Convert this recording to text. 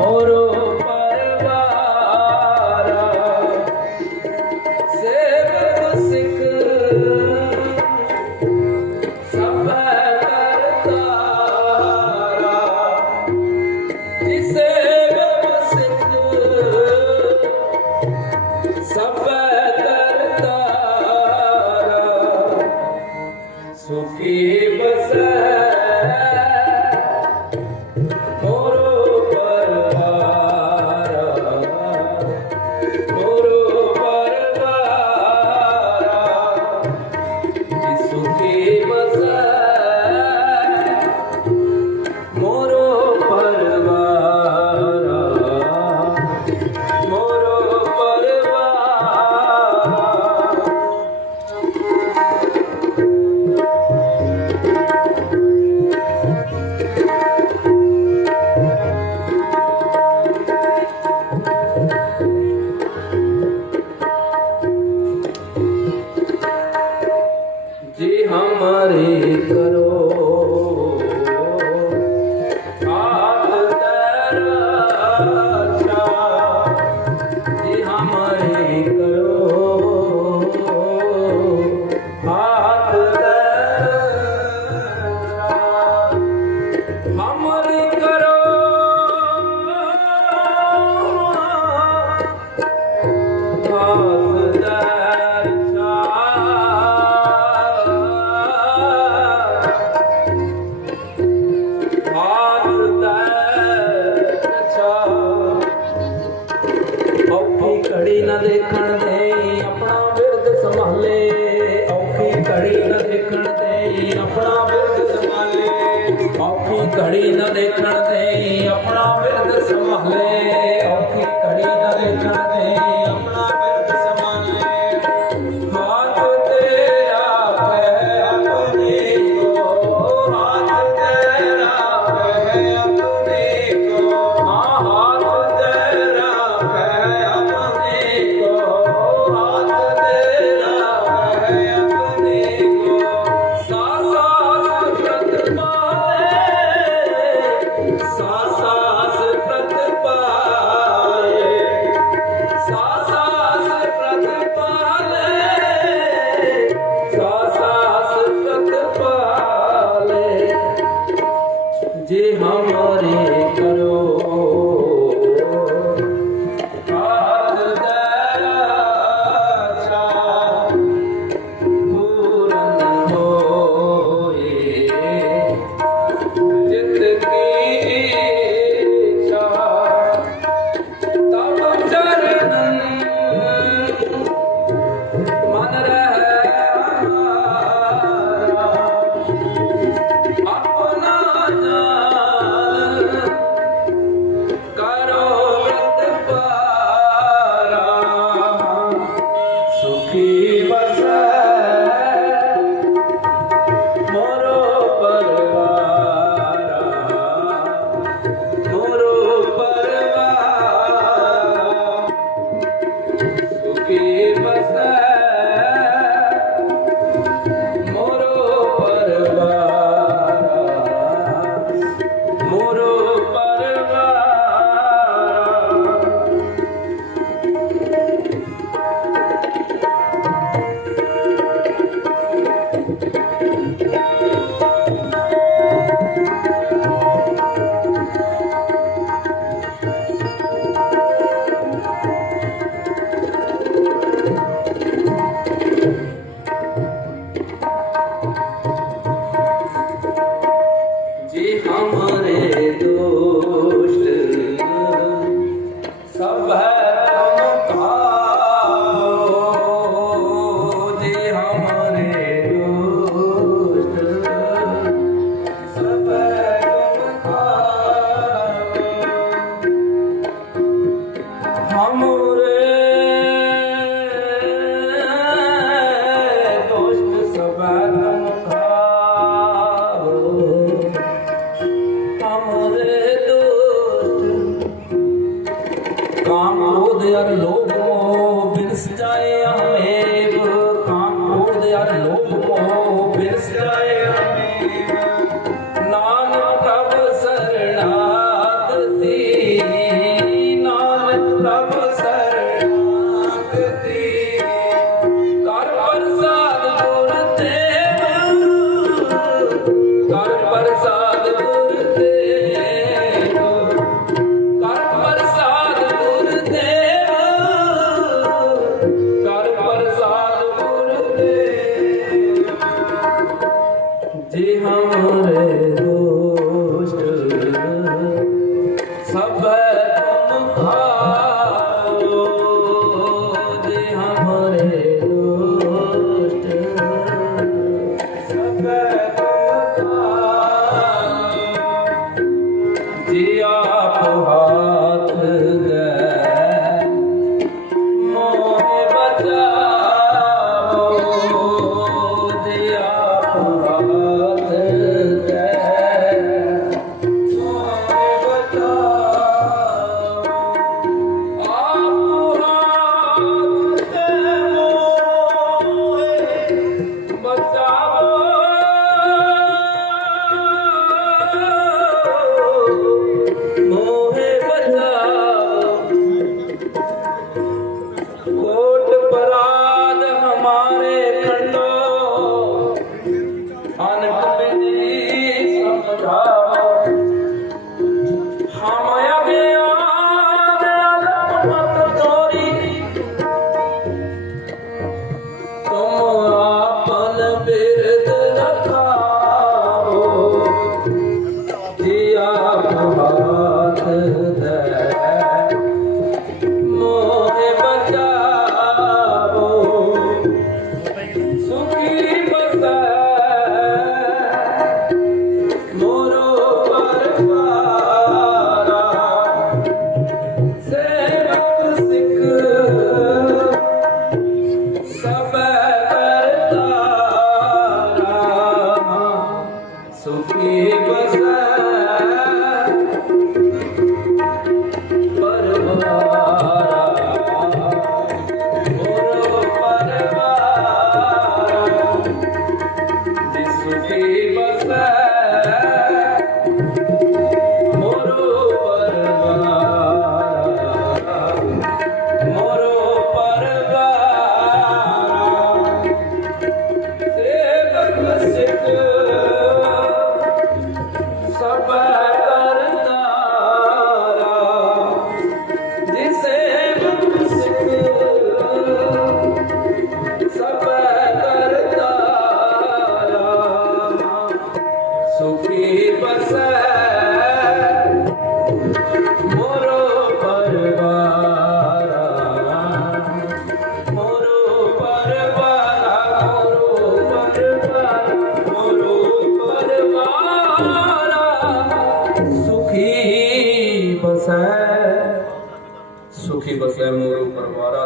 Oro. ਦੇਖਣ ਤੇ ਆਪਣਾ ਬਿਰਦ ਸੰਭਾਲੇ, ਔਖੀ ਘੜੀ ਨਾ ਦੇਖਣ ਤੇ ਆਪਣਾ ਬਿਰਦ ਸੰਭਾਲੇ। ਔਖੀ ਘੜੀ ਨਾ ਦੇਖਣ ਤੇ ਆਪਣਾ ਬਿਰਦ ਸੰਭਾਲੇ, ਔਖੀ ਘੜੀ ਨਾ ਦੇਖਣ dar